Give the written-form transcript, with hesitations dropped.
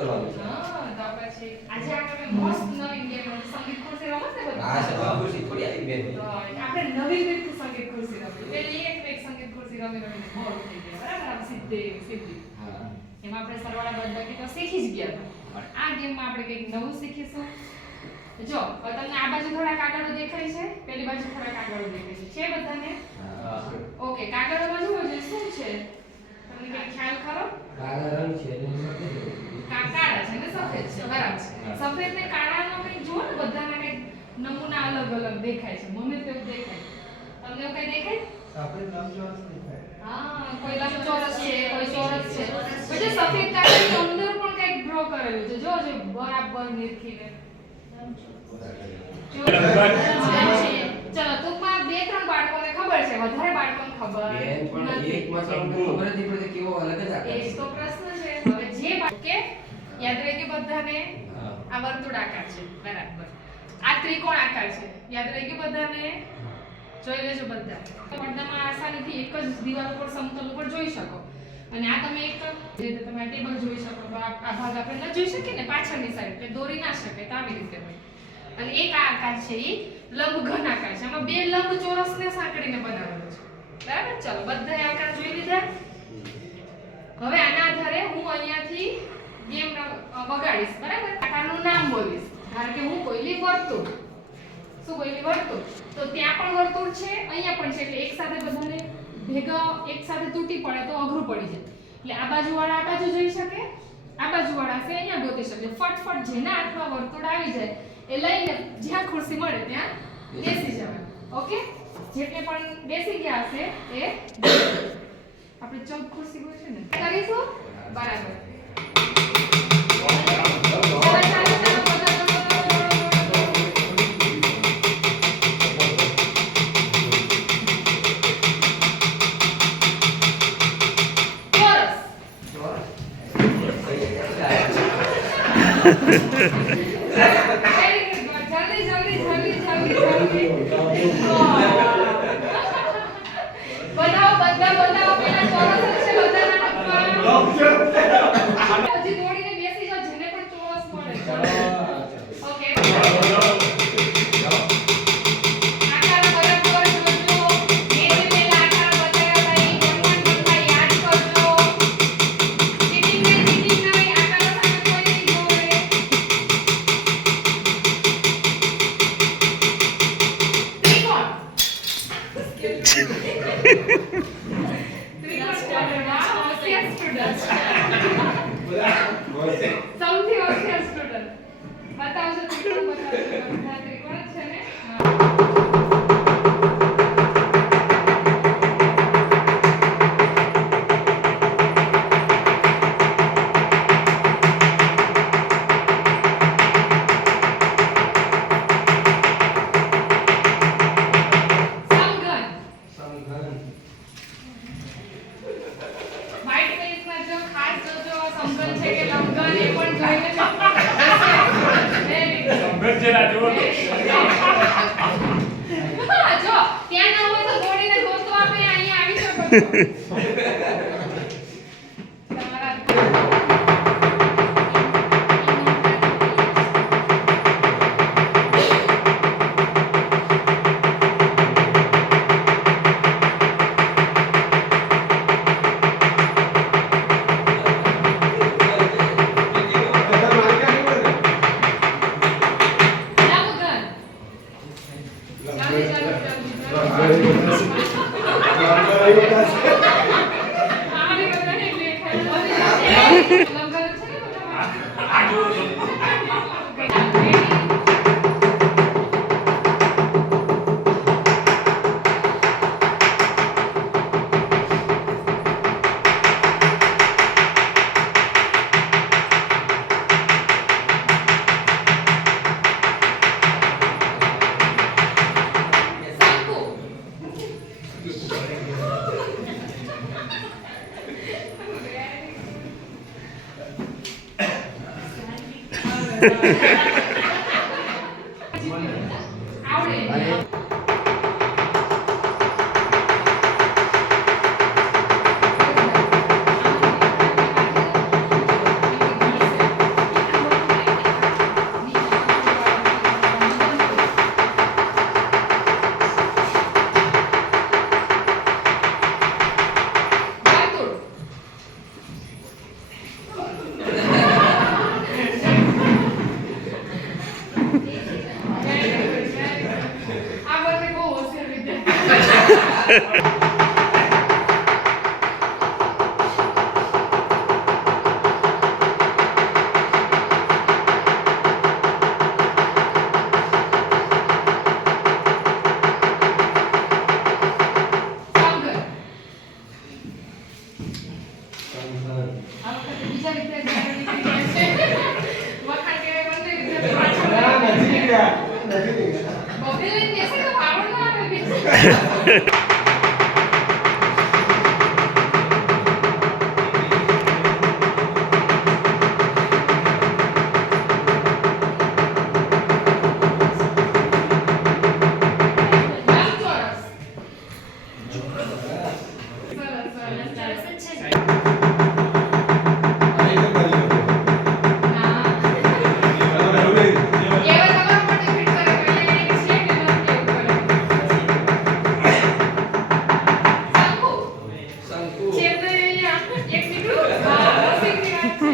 કરવાનું છે. હા તો પછી આજે આપણે મસ્ત નવી ગેમ સંગીત ખુરશી રમત ને બધા. હા સભા ખુરશી થોડી આવી બેન. તો આપણે નવી રીતથી સંગીત ખુરશી રમી. પેલી એક સંગીત ખુરશી રમી બોર થઈ ગયા બરાબર આમ સીધી. હા. એમાં આપણે સરવાળા બાદબાકી તો શીખી જ ગયા હતા. પણ આ ગેમમાં આપણે કંઈક નવું શીખીશું. જો તમને આ બાજુ થોડા કાગળો દેખાય છે, પેલી બાજુ થોડા કાગળો દેખાય છે બધાને? હા. ઓકે, કાગળોમાં જુઓ છે શું છે? તમને કંઈ ખ્યાલ ખરો? કાળા રંગ છે અને સફેદ રંગ. કાળા છે ને સફેદ છે, બરાબર છે. સફેદ ને કાળામાં કંઈ જુઓ ને બધાના કંઈક નમૂના અલગ અલગ દેખાય છે. મને તો એવું દેખાય. તમને એવું કંઈ દેખાય? સફેદ લંબચોરસ દેખાય. હા, કોઈ લંબચોરસ છે, કોઈ ચોરસ છે. પછી સફેદ કાગળની અંદર પણ કંઈક ડ્રો કરેલું છે. જો બરાબર નિરખીને. ચલો ટૂંકમાં બે ત્રણ બાળકોને ખબર છે, વધારે બાળકોને ખબર બેન પણ નથી. એકમાં તો અમને ખબર જ નહીં પડતી કેવો અલગ જ આકાર એ છે. તો પ્રશ્ન છે. હવે જે કે યાદ રહી ગયું બધાને? હા. આ વર્તુળાકાર છે, બરાબર. આ ત્રિકોણ આકાર છે, યાદ રહી ગયું બધાને? જોઈ લેજો બધા. પડદામાં આસાનીથી એક જ દિવાલ ઉપર સમતલ ઉપર જોઈ શકો. અને આ તમે એક જે તમે ટેબલ જોઈ શકો તો આ ભાગ આપણે ન જોઈ શકીએ ને પાછળની સાઈડ એટલે દોરી ના શકે તો આવી રીતે હોય. અને એક આ આકાર છે એ લંબ ઘન આકાર છે. આમાં બે લંબ ચોરસને સાંકળીને બનાવેલો છે. બરાબર? ચલો બધાએ આકાર જોઈ લીધા. હવે આના આધારે હું અહીંયાથી ગેમ વગાડીશ, બરાબર? આકારનું નામ બોલીશ. ધારો કે હું કોઈલી વર્તુળ. શું કોઈલી વર્તુળ? તો ત્યાં પણ વર્તુળ છે, અહીંયા પણ છે. એટલે એક સાથે બધાને ભેગા એક સાથે તૂટી પડે તો અઘરું પડી જાય. એટલે આ બાજુવાળા આ બાજુ જઈ શકે, આ બાજુવાળા છે અહીંયા ગોતી શકે. ફટફટ જેના હાથમાં વર્તુળ આવી જાય એ લઈને જ્યાં ખુરશી મળે ત્યાં બેસી જવાનું. ઓકે? જેટલે પણ બેસી ગયા હશે એ આપણે 14 ખુરશી હોય છે ને કરીશું. બરાબર. સૌથી હોશિયાર સ્ટુડન્ટ બતાવજો ત્રિકોણ બતાવજો. ત્રિકોણ છે ને? સાંભળ. આ વખતે બીજા વિદ્યાર્થીઓ નીકળી ગયા છે. વખાણ કહેવાય બંને વિદ્યાર્થીઓ પાછળ ના, રહી નથી ગયા ગયા. નથી ગયા. છે. બબે લઈને બેસે તો આવડ ના આવે બેસે. લંબચોરસ. સરસ, સરસ, સરસ. આ એક જ બાજુ. હા. હવે એવા તમારા માટે ફિટ કરે એટલે એ છે કે નથી એવું કરે. શંકુ. શંકુ. છે તો અહીંયા એક નીકળું. હા, બસ એટલી વાત છે.